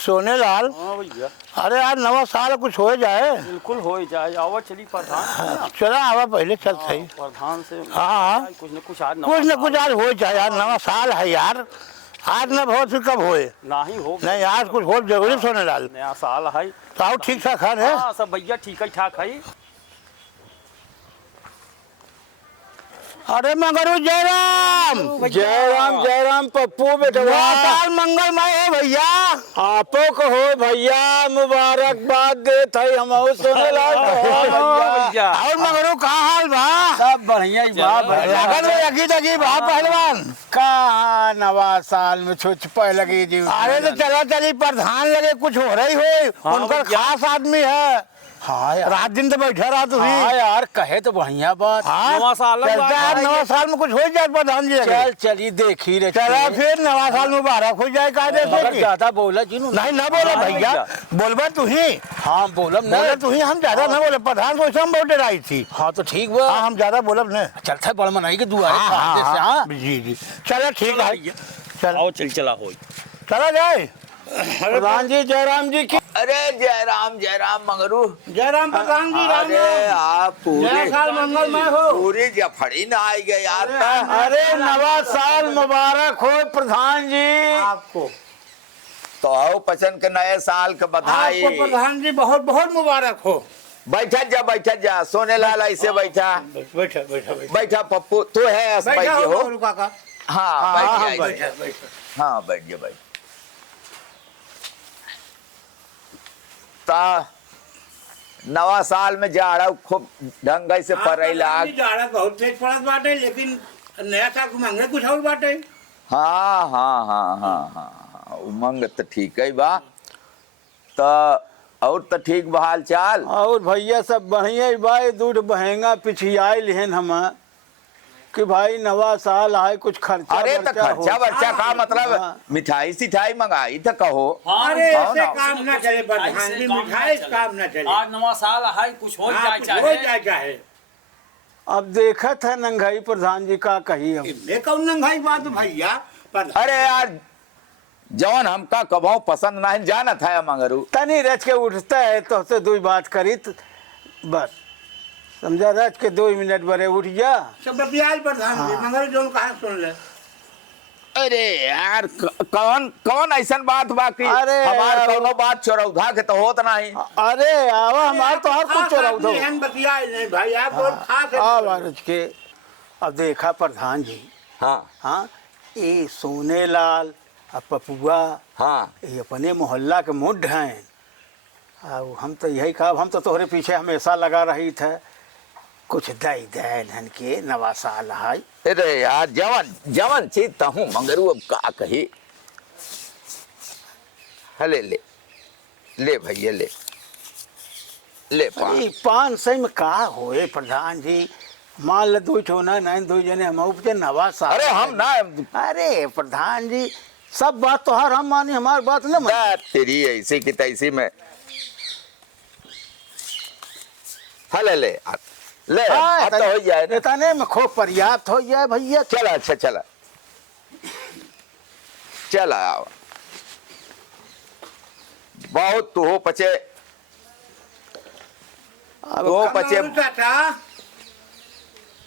सोने लाल। हाँ भैया। अरे यार नवा साल कुछ हो जाए। बिल्कुल हो ही जाए। आवा चली प्रधान। चला आवा पहले चल सही। प्रधान से हाँ कुछ न कुछ आज कुछ न कुछ आज हो जाए यार, नवा साल है यार। आज न बहुत फिर कब होए। नहीं हो नहीं आज कुछ हो जरूरी सोने लाल। नया साल है। तो आओ ठीक ठाक है। हाँ सब भैया ठीक ठाक है। अरे मगरू जयराम। जयराम जयराम पप्पू बेटा। नया साल मंगलमय हो भैया। आपो को हो भैया, मुबारकबाद देत है हम सोने लाल। और मगरू का हाल बा? सब बढ़िया ही बा। लगन में लगी तकी बा पहलवान। कहाँ नवा साल में छुपे लगी जी। अरे तो चला चली प्रधान लगे कुछ हो रही हो। उनका खास आदमी है। हाँ यार, रात दिन तो बैठा रहा तू ही। हाँ यार कहे तो बढ़िया बात। हाँ नवा साल चलता है, नवा साल में कुछ हो जाए प्रधान जी। चल चली देखी रे। चला फिर नवा साल मुबारक हो जाए कायदे मगर से। ज्यादा बोला जी नहीं ना बोला भैया, बोलबा तू ही। हाँ बोलब बोले ना। तू ही, हम ज्यादा ना बोले। प्रधान को हम बहुत डराई थी। हाँ तो ठीक बा। हाँ हम ज्यादा बोलब न। चलता बड़ मनाई के दुआरे खाते से। हाँ जी जी चलो ठीक है। चल आओ चला हो। चला जाए। प्रधान जी जयराम जी की। अरे जयराम मंगरू। जयराम प्रधान जी राम अरे आप नया साल मंगलमय हो। पूरी जफड़ी ना आई गए यार। अरे नवा साल मुबारक हो प्रधान जी आपको। तो आओ पचन के नए साल के बधाई। आपको प्रधान जी बहुत बहुत मुबारक हो। बैठा जा सोने लाल ऐसे बैठा। बैठा बैठा बैठा पप्पू तू है बैठ हो। काका। हाँ बैठ जा। बैठा। हाँ बैठ जा भाई। ता नवा साल में जाड़ा खूब ढंग से पड़ रही लाग। जाड़ा बहुत तेज पड़त बाटे, लेकिन नया साल को मांगे कुछ और बाटे। हाँ उमंग तो ठीक है बा। तो और तो ठीक बहाल चाल। और भैया सब बढ़िया ही भाई। दूध बहेंगा पिछियाई लिहन हम कि भाई नवा साल आए कुछ खर्चा। अरे तो खर्चा वर्चा का मतलब हाँ। मिठाई सिठाई मंगाई तो कहो। अरे हाँ ऐसे ना। काम ना चले प्रधान जी, मिठाई से काम ना चले। आज नवा साल है कुछ हो हाँ, जाए कुछ हो चाहे। जाए चाहे। अब देखत है नंगाई प्रधान जी का कही हम। ये कौन नंगाई बात भैया। अरे यार जवन हमका कभाऊ पसंद नहीं जाना था मंगरू। तनी रच के उठता है तो से दो बात करी तो बस समझा। रच के 2 मिनट बरे उठ जा। सब बतियाल प्रधान जी मगर जो कहा सुन ले। अरे यार कौन कौन ऐसा बात बाकी। अरे हमार कोनो बात चोरौधा के तो होत नहीं। अरे आवा हमार तो हर कुछ चोरा दो। बतियाल नहीं भाई, आप बहुत खास है। आवा रच के। अब देखा प्रधान जी। हाँ ये सोने लाल और पपुआ हाँ ये अपने मोहल्ला के मुड हैं। अब हम तो यही कहा, हम तो तोहरे पीछे हमेशा लगा रही थे। कुछ दई धन के नवा साल है। अरे यार जवन जवन चीज तहूँ मंगरू अब का कही। ले ले ले भैया ले 500 में का होए प्रधान जी। मान ल 2 ठोना नहीं 2 जने हम उपजे नवा साल। अरे हम ना अरे प्रधान जी सब बात तो हर हम मानी, हमारी बात न मानी। तेरी ऐसी की तैसी में। हाँ ले अब तो हो जाए ना। इतने में खूब पर्याप्त हो जाए भैया। चला अच्छा चला आओ। बहुत तू हो पचे तो पचे। चाचा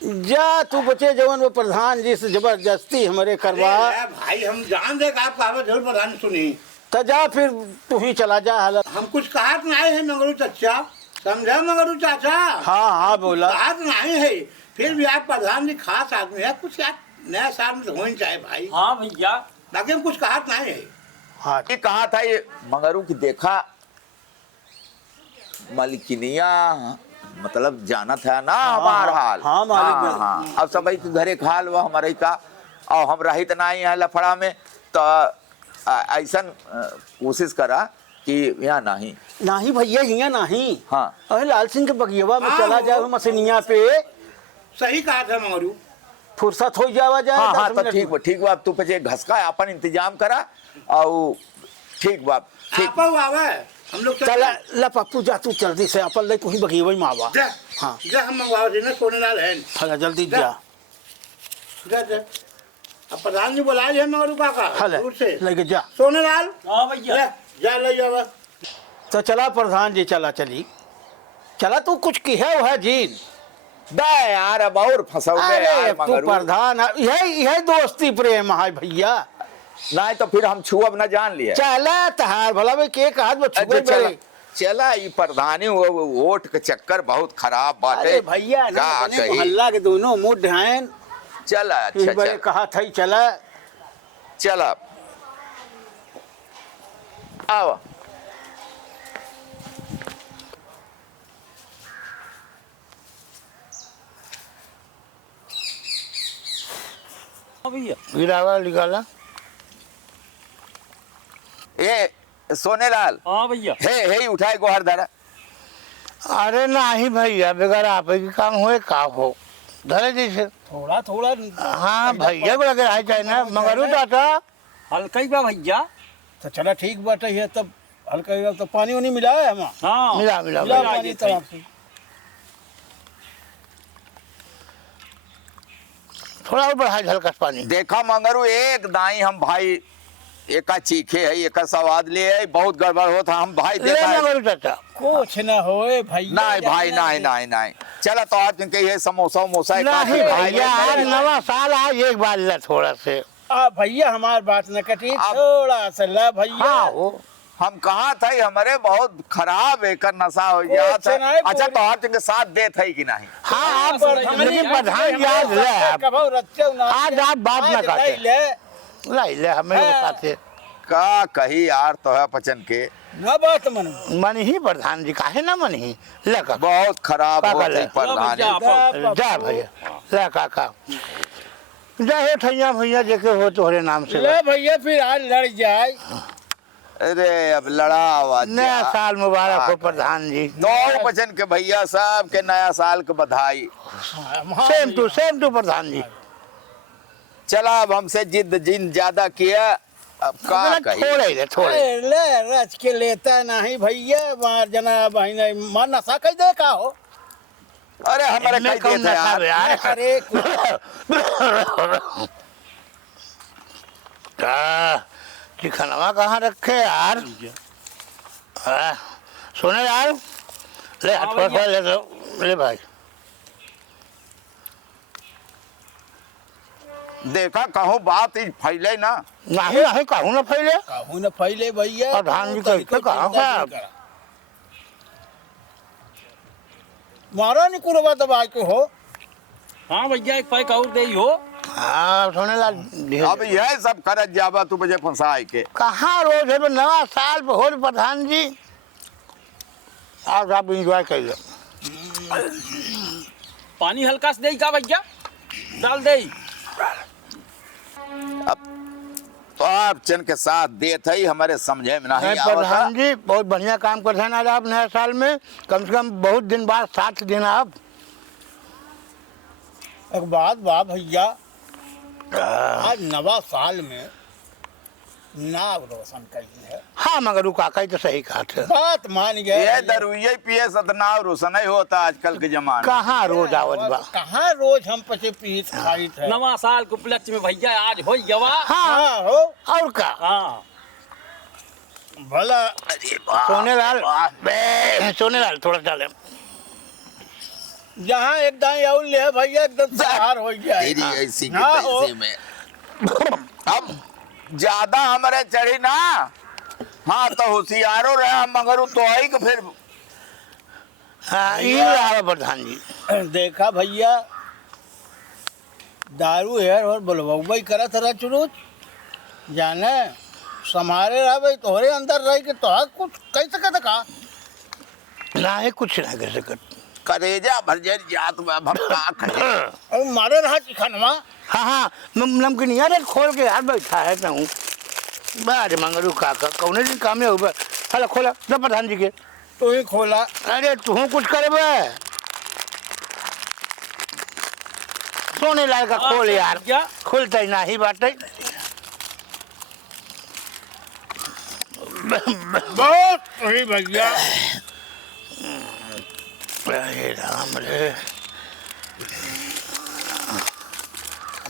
जा तू बचे जवन वो प्रधान जी से जबरदस्ती हमारे करवा। अरे भाई हम जान दे आप कहावत जरूर प्रधान सुनी। तो जा फिर तू ही चला जा। हालत हम कुछ कहा नहीं है मगरू चाचा, समझा मगरू चाचा। हाँ बोला। कहा नहीं है, फिर भी आप प्रधान जी खास आदमी है। कुछ यार नया साल में तो होनी चाहिए भाई। हाँ भैया। बाकी हम कुछ कहा नहीं है। हाँ ये कहा था ये मंगरू की देखा मलकिनिया मतलब जाना था ना हमार हाल। हाँ मालिक। हाँ अब सब के घरे खाल वह हमारे का और हम रहित नहीं है लफड़ा में। तो ऐसा कोशिश करा कि यहाँ नहीं भैया हिया नहीं। हाँ अरे लाल सिंह के बगियवा में हाँ, चला वो- जाए मसीनिया पे। सही कहा था मगरू। फुर्सत हो जावा जाए। हाँ 10 तो मिनट ठीक बा तू पचे घसका अपन इंतजाम करा और ठीक बा ठीक। आप आवे हम लोग चला ला पप्पू जा तू जल्दी से अपन ले तू ही बगियवा में आवा। जा हाँ जा हम मंगवा देना सोने लाल है। चला जल्दी जा। जा। जा अब प्रधान जी बुलाए हैं मगरू काका हले दूर से। लेके जा। सोने लाल हाँ भैया। जा ले जावा। तो चला प्रधान जी, चला चली चला, तू कुछ की है जीन। दे यार अब और फंसोगे अरे यार तू मगरू। प्रधान, यही दोस्ती प्रेम है भैया। नहीं तो फिर हम छुअब न जान लिए। चला तहार भला भाई के हाथ में अच्छा छुए चला बड़े। चला ये प्रधानी वोट के चक्कर बहुत खराब बात अरे है। भैया ना का बने कही? मोहल्ला के दोनों मुठ हैं। चला इस अच्छा बड़े चल कहा था चला। चला आओ। हाँ भैया। गिरावा निकाला। ये सोनेलाल हाँ भैया। हे उठाए गोहर धरा। अरे नहीं भैया, बगैर आप की काम होए का हो धरे जैसे। थोड़ा थोड़ा हाँ भैया को लगे आई चाहे ना मगरू टाटा। हल्का ही बा भैया। तो चला ठीक बात है। तब हल्का तो पानी उनी मिला है हम। हाँ मिला मिला मिला मिला। पानी तो आपसे। थोड़ा और बढ़ा हल्का सा पानी। देखा मंगरू एक दाई हम भाई एका चीखे है एका स्वाद ले है बहुत गड़बड़ होता हम भाई ले देखा है। मगरू चाचा। कुछ ना होए भैया। नहीं भाई नहीं चला तो आज के ये समोसा वमोसा एक आध नहीं भाई भैया, आज ले। नवा साल आज एक बार ले थोड़ा से। भैया हमारी बात न कटी, अब- थोड़ा सा ला भैया। हाँ वो हम कहा थे हमारे बहुत खराब एकर नशा हो गया कुछ था। नहीं, अच्छा पूरी- तो आज के साथ दे थे कि नहीं? हाँ आप प्रधान जी, लेकिन प्रधान जी आज ले आप। आज आप बात न काटे। ले हमें हाँ। साथे का कही यार तो है पचन के न बात मन मन ही प्रधान जी काहे ना मन ही ले का बहुत खराब पागल होती है। प्रधानी। जा। जा भैया ले काका जा हे ठैया भैया जेके हो तोहरे नाम से ले भैया फिर आज लड़ जाए। अरे अब लड़ा आवाज नया साल मुबारक हो प्रधान जी। दो बचन के भैया साहब के नया साल के बधाई। सेम टू प्रधान जी। चला अब हमसे जिद जिन ज्यादा किया अब का कही। थोड़े ले रच के लेता नहीं भैया। मार जना बहन मार नशा कह दे का हो। अरे हमारे इनमें कह कम दिए थे नशा यार। यार। अरे चिकनवा कहाँ रखे यार। सुने यार ले हाँ थोड़ा भैया। ले तो ले भाई। देखा कहूँ बात ही फैले ना। नहीं नहीं कहूँ ना पहले। कहूँ न फैले भैया। प्रधान जी को इसको कहा है। मारा नहीं कुरबा दबा के हो। हाँ भैया एक पैक और दे हो। हाँ सोने लाल अब यह सब करत जाबा तू मुझे फंसाए के। कहाँ रोज है नवा साल पे हो प्रधान जी। आज आप इंजॉय करिए। पानी हल्का से दे का भैया, डाल दे। अब तो आप चन के साथ दे थे हमारे समझे में नहीं आवता। प्रधान जी बहुत बढ़िया काम करते हैं आज आप नया साल में। कम से कम बहुत दिन बाद 7 दिन आप। एक बात बा भैया, आज नवा साल में नाव रोशन कही है। हाँ मगर वो काका तो सही कहा थे। बात मान गए। ये दरुइये पिए सतनाव रोशन ही होता आजकल के जमाने। कहाँ रोज आवत बा। कहाँ रोज हम पचे पीत खाई थे। नवा साल के उपलक्ष्य में भैया आज हो गवा। हाँ हो और का हाँ भला सोने लाल थोड़ा डाले। जहाँ एक दाई और ले भैया एकदम सहार हो गया है। तेरी ऐसी की हाँ, हो। तैसी में अब ज्यादा हमारे चढ़ी ना। हाँ तो होशियारो रहे मगर तो आई कि फिर हाँ ये रहा प्रधान जी। देखा भैया दारू है और बलवाई करा था चुरूच जाने समारे रहा भाई तोहरे अंदर रह के तो कुछ कह सकत का। ना है कुछ ना कर सकत। करेजा भरजर जात में भक्का खड़े। और मारे रहा चिकनवा। हाँ हाँ नमकीन यार खोल के यार बैठा है मैं हूँ। बारे मंगरू काका कौन दिन काम है ऊपर। चलो खोला ना प्रधान जी के। तो ही खोला। अरे तू कुछ करे बे। सोने लाल का खोल यार। क्या खुलता ही ना ही बात है। बहुत सही भैया। अरे राम रे।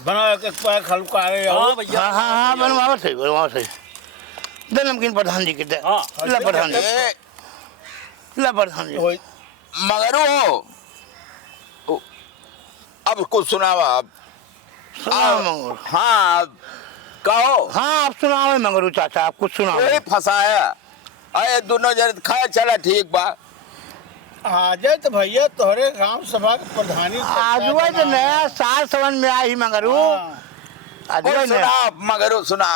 बना के पैक हल्का है। हाँ भैया। हाँ हाँ हाँ बनवाओ सही बनवाओ सही। दे नमकीन प्रधान जी के दे। हाँ। ला प्रधान जी, ए, ला प्रधान जी। वही मगर वो अब कुछ सुनावा अब। सुनाओ मंगरू। हाँ कहो। हाँ आप सुनाओ मंगरू चाचा, आप कुछ सुनाओ। कोई फंसाया अरे दोनों जन खाए चला ठीक बा। आ जाए तो भैया तोहरे गांव सभा के प्रधानी आज वो तो नया साल समझ में आई मंगरू। आज और वो सुना नया मगर सुना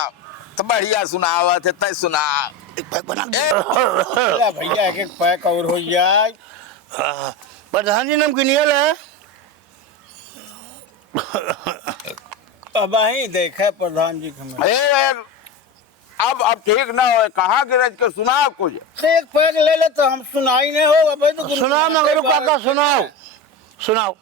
तो बढ़िया सुनावा थे तय सुना। एक पैक बना दे। भैया एक पैक और हो जाए। हाँ, प्रधान जी नमकीन ये ले। अब ही देखे प्रधान जी के अरे यार अब ठीक ना हो कहाँ गिरज के सुना कुछ। एक पैक ले ले तो हम सुनाई नहीं हो अब तो सुनाओ मंगरू काका, सुनाओ सुनाओ।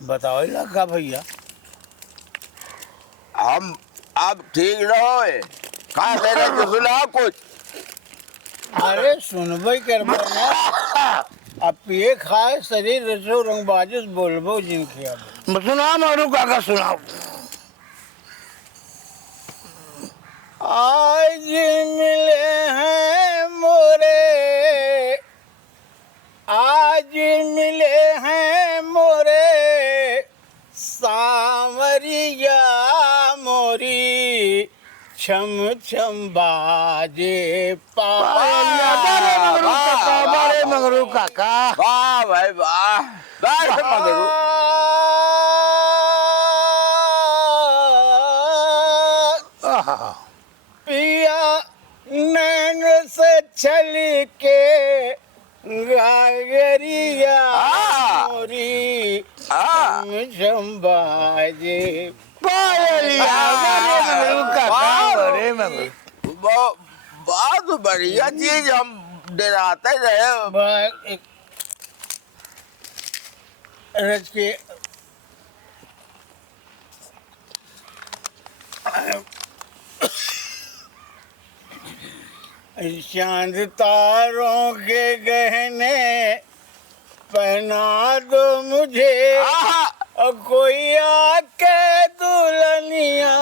बताओ लगा भैया। हम अब ठीक न हो कहाँ गिरज के सुना कुछ। अरे सुनबे करबो ना। अब पिए खाए शरीर रचो रंगबाजी बोलबो जिनके अब सुनाओ मंगरू काका, सुनाओ। आज मिले हैं मोरे, आज मिले हैं मोरे सांवरिया मोरी छम छम बाजे बारे मंगरू काका, बारे मंगरू काका। वाह भाई वाह वाह मगरू। आहा, पिया नैन से छल के गागरिया मोरी झम बाजे पायलिया बारे मंगरू काका, बारे मंगरू। बहुत बढ़िया चीज हम डराते रहे। रच के चांद तारों के गहने पहना दो मुझे और कोई आके दुल्हनिया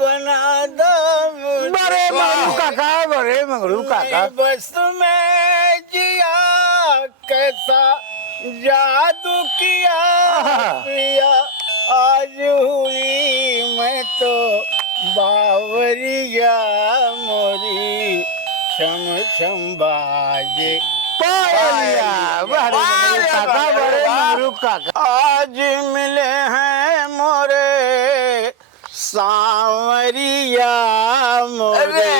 बना दो मुझे। बारे मंगरू काका, बारे मंगरू काका। बस में जिया कैसा जादू किया पिया आज हुई मैं तो बावरिया मोरी छम छम बाजे पायलिया बारे मंगरू काका, बारे मंगरू काका। आज मिले हैं मोरे सांवरिया मोरे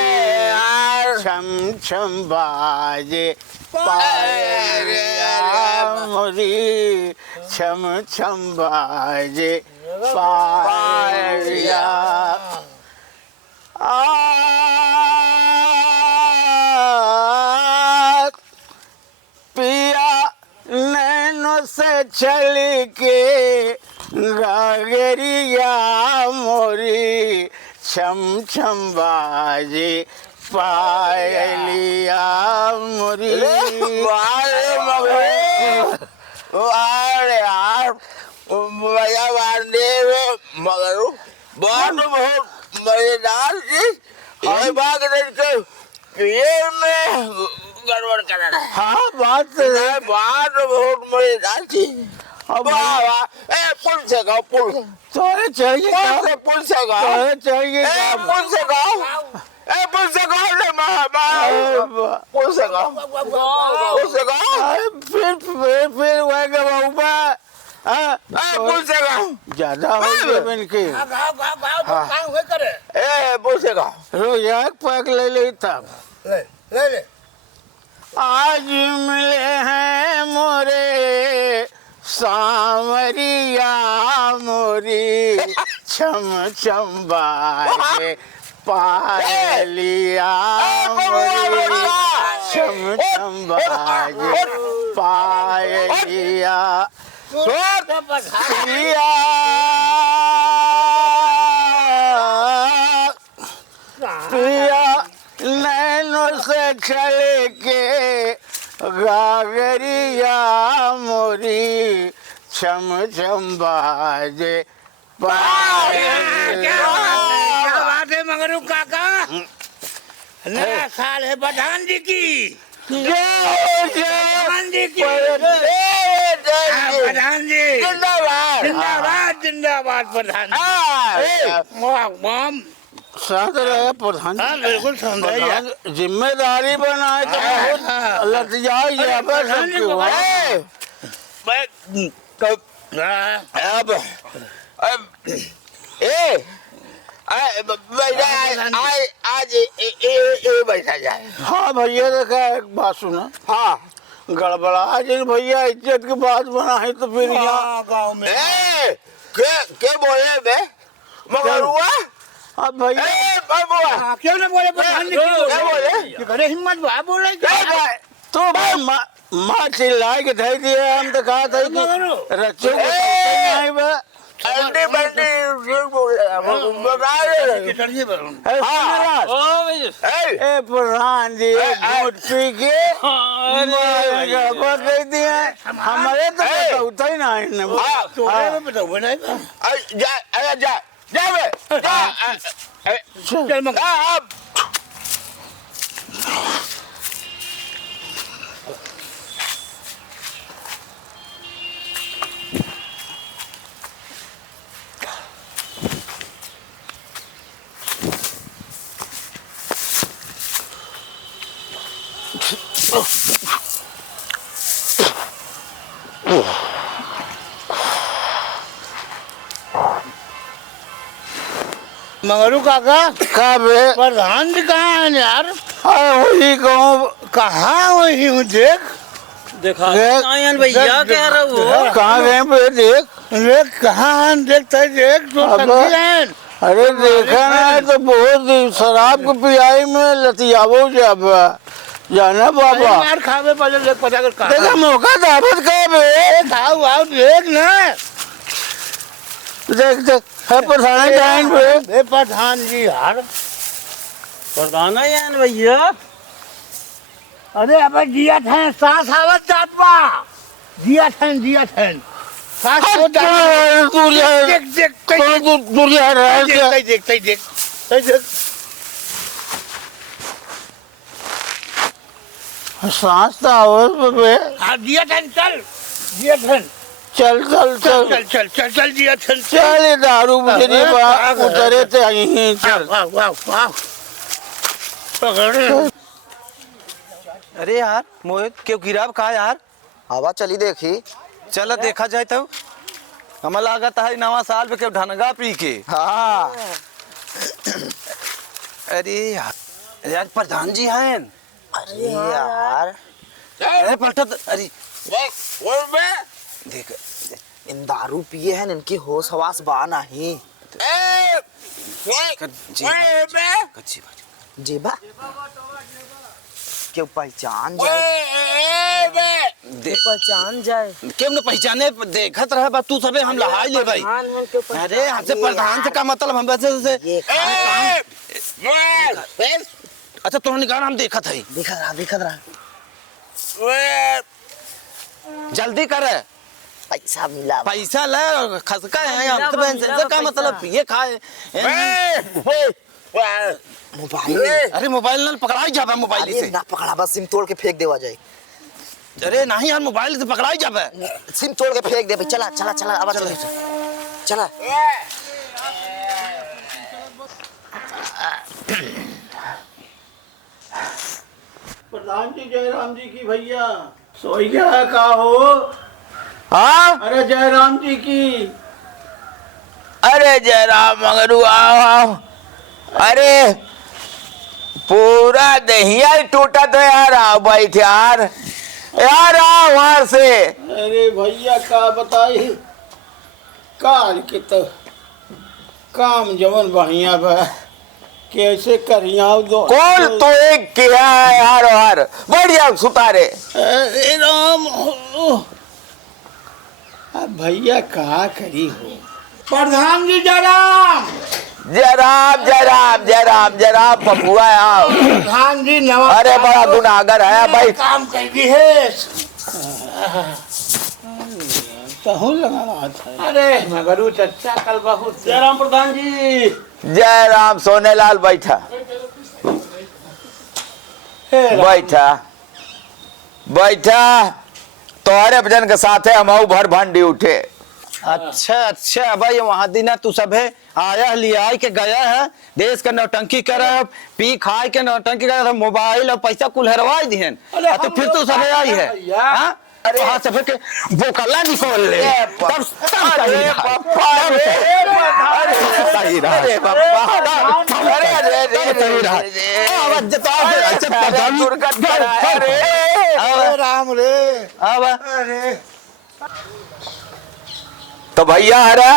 छम छम बाजे पायलिया मोरी छम छम बाजे पायलिया। पिया नैनों से चल के गागरिया मोरी छम छम बाजे पायलिया मोरी। यार भैया मगर बहुत मजेदार चीज ये बात ये में गड़बड़ कर रहा है। हाँ बात बात बहुत मजेदार चीज। वाह वाह ए पुल से गाओ पुल तोरे चाहिए पुल से गाओ तोरे चाहिए ए पुल से गाओ ए पुल से गाओ ले पुल से गाओ पुल से गाओ फिर वह गवाऊबा पुल से गाओ ज्यादा हो गया बन के ए पुल से गाओ रो एक पैक ले ले तब ले आज मिले हैं मोरे सांवरिया मोरी छम छम बाजे पायलिया मोरी छम छम बाजे पायलिया पिया चल के गागरिया मोरी छम छम बाजे क्या बात है मगरू काका? नया साल है प्रधान जी की। प्रधान जी की। प्रधान जी जिंदाबाद जिंदाबाद जिंदाबाद प्रधान जी। वाह वाह। साथ रहे प्रधान हाँ बिल्कुल समझाइए। प्रधान जिम्मेदारी बनाए तो बहुत लग जाइए प्रधान जी को बैठा जाए। हाँ भैया देखा एक बात सुना। हाँ गड़बड़ा जी भैया इज्जत की बात बना है तो फिर यहाँ गाँव में क्या बोले बे मगर हुआ अब भैया क्यों ना बोले प्रधान जी? क्या बोले? ये करे हिम्मत भाई बोल रहे क्या? तो भाई माँ चिल्लाए के धै दिए हम तो कहा था कि रच्चों को नहीं बे अंडे बंडे बोल बता रहे किसरिए बोल ए प्रधान जी वोट पी के दे दिए हमारे तो होता ही नहीं तोरे में बताओ नहीं जा जा जा बे चल मगर मगरू काका का बे प्रधान जी कहाँ है यार? वही कहूँ कहाँ वही हूँ देख देखा देख, आयन भैया कह रहे हो। कहाँ गए पे देख देख कहाँ हैं? देखते देख तो अब- सब्जी हैं। अरे देखा ना तो बहुत शराब के पियाई में लतियाबो जब जाना बाबा मार खावे पहले देख पता कर कहाँ देखा मौका दावत का बे खाओ आओ देख ना देख देख है प्रधान जाइन बे बे प्रधान जी यार। प्रधान आयन भैया अरे अब जिया थे सांस आवत जात बा जिया थे सांस हो जात देख देख दुनिया रह गया देख देख सांस तो आवत बे हाँ जिया थे जिया थे चल चल चल चल चल चल चल जिया थे चल ये दारू बुझरी बा उतरे थे यहीं चल वाह वाह वाह पकड़ अरे यार मोहित क्यों गिरा कहा यार हवा चली देखी चल देखा जाए तो हमें लागत है नवा साल पे क्यों ढनगा पी के हाँ अरे यार प्रधान जी हैं अरे यार अरे पलटत अरे देख इन दारू पिए हैं इनकी होश हवास बा नहीं कच्ची बात जेबा क्यों पहचान जाए पहचान जाए क्यों न पहचाने देखत रहे बा तू सबे हम लहाई ले भाई अरे हमसे प्रधान से का मतलब हम वैसे से ये अच्छा तो निकाल हम देखत है दिखत रहा जल्दी कर पैसा मिला पैसा ले खसका है हम तो से का मतलब ये खाए मोबाइल अरे मोबाइल ना पकड़ाई जाबे मोबाइल अरे से ना पकड़ा बस सिम तोड़ के फेंक देवा जाए अरे नहीं यार मोबाइल से पकड़ाई जाबे सिम तोड़ के फेंक दे भाई चला चला चला अब चला चला प्रधान जी जयराम जी की भैया सोई गया का हो हाँ अरे जयराम जी की अरे जयराम मगरू आओ आओ अरे पूरा दहिया ही टूटा तो यार आओ बैठ यार आओ वहां से अरे भैया का बताई काल के तो काम जमन बढ़िया बा कैसे करिया दो कौन तो एक किया है यार यार बढ़िया सुतारे अरे राम हो अब भैया कहा करी हो प्रधान जी जय राम। जय राम जय राम जय राम जय राम पपुआ आओ। प्रधान जी नमस्कार। अरे बड़ा गुनाहगर है भाई। काम करी है। कहूँ लगा था। अरे मगरू चचा कल बहुत। जय राम प्रधान जी। जय राम सोनेलाल बैठा बैठा बैठा तोहरे भजन के साथे हम भर भंडी उठे। अच्छा अच्छा भाई वहाँ दिन तू सब है आया लिया के गया है देश का नौटंकी कर रहा है पी खाए के नौटंकी कर रहा है मोबाइल और पैसा कुल हरवाई दिहन तो फिर तू सब आई है हाँ? अरे हाँ सब के वो कला निकोल ले तब सही रहा सही रहा अरे बापा अरे सही रहा आवाज जता अरे राम रे। अब अरे तो भैया हरा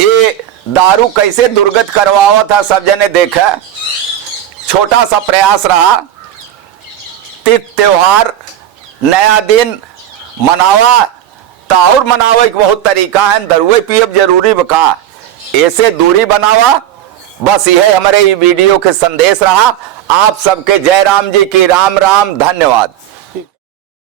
ये दारू कैसे दुर्गत करवावा था सब जने देखा। छोटा सा प्रयास रहा तीज त्योहार नया दिन मनावा तो और मनावे के बहुत तरीका है। दरुए पियब जरूरी बका ऐसे दूरी बनावा। बस यह हमारे वीडियो के संदेश रहा। आप सबके जय राम जी की राम राम धन्यवाद।